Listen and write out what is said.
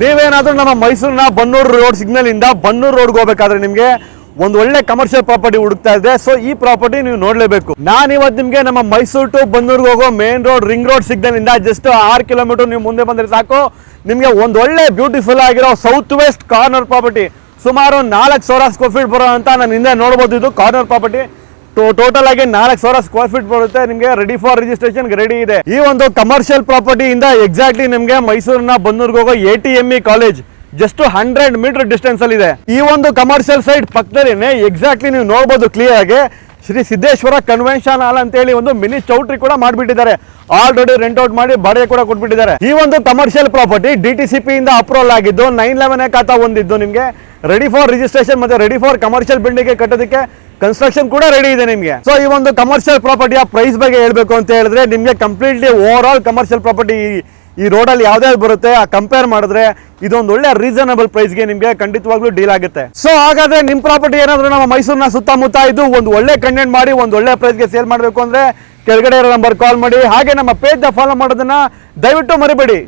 ನೀವೇನಾದ್ರೂ ನಮ್ಮ ಮೈಸೂರಿನ ಬನ್ನೂರು ರೋಡ್ ಸಿಗ್ನಲ್ ಇಂದ ಬನ್ನೂರು ರೋಡ್ಗೆ ಹೋಗ್ಬೇಕಾದ್ರೆ ನಿಮಗೆ ಒಂದು ಒಳ್ಳೆ ಕಮರ್ಷಿಯಲ್ ಪ್ರಾಪರ್ಟಿ ಹುಡುಕ್ತಾ ಇದೆ. ಸೊ ಈ ಪ್ರಾಪರ್ಟಿ ನೀವು ನೋಡ್ಲೇಬೇಕು. ನಾನು ಇವತ್ತು ನಿಮಗೆ ನಮ್ಮ ಮೈಸೂರು ಟು ಬನ್ನೂರ್ಗೆ ಹೋಗೋ main road ring road signal ಇಂದ ಜಸ್ಟ್ 6 ಕಿಲೋಮೀಟರ್ ನೀವು ಮುಂದೆ ಬಂದ್ರೆ ಸಾಕು, ನಿಮಗೆ ಒಂದು ಒಳ್ಳೆ ಬ್ಯೂಟಿಫುಲ್ ಆಗಿರೋ ಸೌತ್ ವೆಸ್ಟ್ ಕಾರ್ನರ್ ಪ್ರಾಪರ್ಟಿ ಸುಮಾರು 4,000 ಸ್ಕ್ವೇರ್ ಫೀಟ್ ಬರೋ ಅಂತ ನಾನು ಹಿಂದೆ ನೋಡ್ಬೋದು. ಇದು ಕಾರ್ನರ್ ಪ್ರಾಪರ್ಟಿ ಟೋಟಲ್ ಆಗಿ 4,000 ಸ್ಕ್ವೇರ್ ಫೀಟ್ ಬರುತ್ತೆ. ನಿಮಗೆ ರೆಡಿ ಫಾರ್ ರಿಜಿಸ್ಟ್ರೇಷನ್ ರೆಡಿ ಇದೆ. ಈ ಒಂದು ಕಮರ್ಷಿಯಲ್ ಪ್ರಾಪರ್ಟಿ ಇಂದ ಎಕ್ಸಾಕ್ಟ್ಲಿ ನಿಮಗೆ ಮೈಸೂರಿನ ಬನ್ನೂರ್ಗೆ ಹೋಗೋ ATME college just 100 metre distance ಅಲ್ಲಿ ಇದೆ. ಈ ಒಂದು ಕಮರ್ಷಿಯಲ್ ಸೈಟ್ ಪಕ್ಕದಲ್ಲಿನೇ ಎಕ್ಸಾಕ್ಟ್ಲಿ ನೀವು ನೋಡಬಹುದು ಕ್ಲಿಯರ್ ಆಗಿ ಶ್ರೀ ಸಿದ್ದೇಶ್ವರ ಕನ್ವೆನ್ಷನ್ ಹಾಲ್ ಅಂತ ಹೇಳಿ ಒಂದು ಮಿನಿ ಚೌಟ್ರಿ ಕೂಡ ಮಾಡಿಬಿಟ್ಟಿದ್ದಾರೆ. ಆಲ್ರೆಡಿ ರೆಂಟ್ ಔಟ್ ಮಾಡಿ ಬಾಡಿಗೆ ಕೂಡ ಕೊಟ್ಬಿಟ್ಟಿದ್ದಾರೆ. ಈ ಒಂದು ಕಮರ್ಷಿಯಲ್ ಪ್ರಾಪರ್ಟಿ DTCP ಇಂದ ಅಪ್ರೂವಲ್ ಆಗಿದ್ದು 911 ಖಾತಾ ಹೊಂದಿದ್ದು ನಿಮಗೆ ರೆಡಿ ಫಾರ್ ರಿಜಿಸ್ಟ್ರೇಷನ್ ಮತ್ತೆ ರೆಡಿ ಫಾರ್ ಕಮರ್ಷಿಯಲ್ ಬಿಲ್ಡಿಂಗ್ ಕಟ್ಟೋದಕ್ಕೆ ಕನ್ಸ್ಟ್ರಕ್ಷನ್ ಕೂಡ ರೆಡಿ ಇದೆ ನಿಮಗೆ. ಸೊ ಈ ಒಂದು ಕಮರ್ಷಿಯಲ್ ಪ್ರಾಪರ್ಟಿಯ ಪ್ರೈಸ್ ಬಗ್ಗೆ ಹೇಳ್ಬೇಕು ಅಂತ ಹೇಳಿದ್ರೆ ನಿಮಗೆ completely over all commercial property ಈ ರೋಡಲ್ಲಿ ಯಾವ್ದಾದ್ರು ಬರುತ್ತೆ ಆ ಕಂಪೇರ್ ಮಾಡಿದ್ರೆ ಇದೊಂದು ಒಳ್ಳೆ ರೀಸನಬಲ್ ಪ್ರೈಸ್ಗೆ ನಿಮಗೆ ಖಂಡಿತವಾಗ್ಲೂ ಡೀಲ್ ಆಗುತ್ತೆ. ಸೊ ಹಾಗಾದ್ರೆ ನಿಮ್ ಪ್ರಾಪರ್ಟಿ ಏನಾದ್ರು ನಮ್ಮ ಮೈಸೂರಿನ ಸುತ್ತಮುತ್ತ ಇದು ಒಂದು ಒಳ್ಳೆ ಕಂಟೆಂಟ್ ಮಾಡಿ ಒಂದು ಒಳ್ಳೆ ಪ್ರೈಸ್ಗೆ ಸೇಲ್ ಮಾಡಬೇಕು ಅಂದ್ರೆ ಕೆಳಗಡೆ ಇರೋ ನಂಬರ್ ಕಾಲ್ ಮಾಡಿ. ಹಾಗೆ ನಮ್ಮ ಪೇಜ್ ಫಾಲೋ ಮಾಡೋದನ್ನ ದಯವಿಟ್ಟು ಮರಿಬೇಡಿ.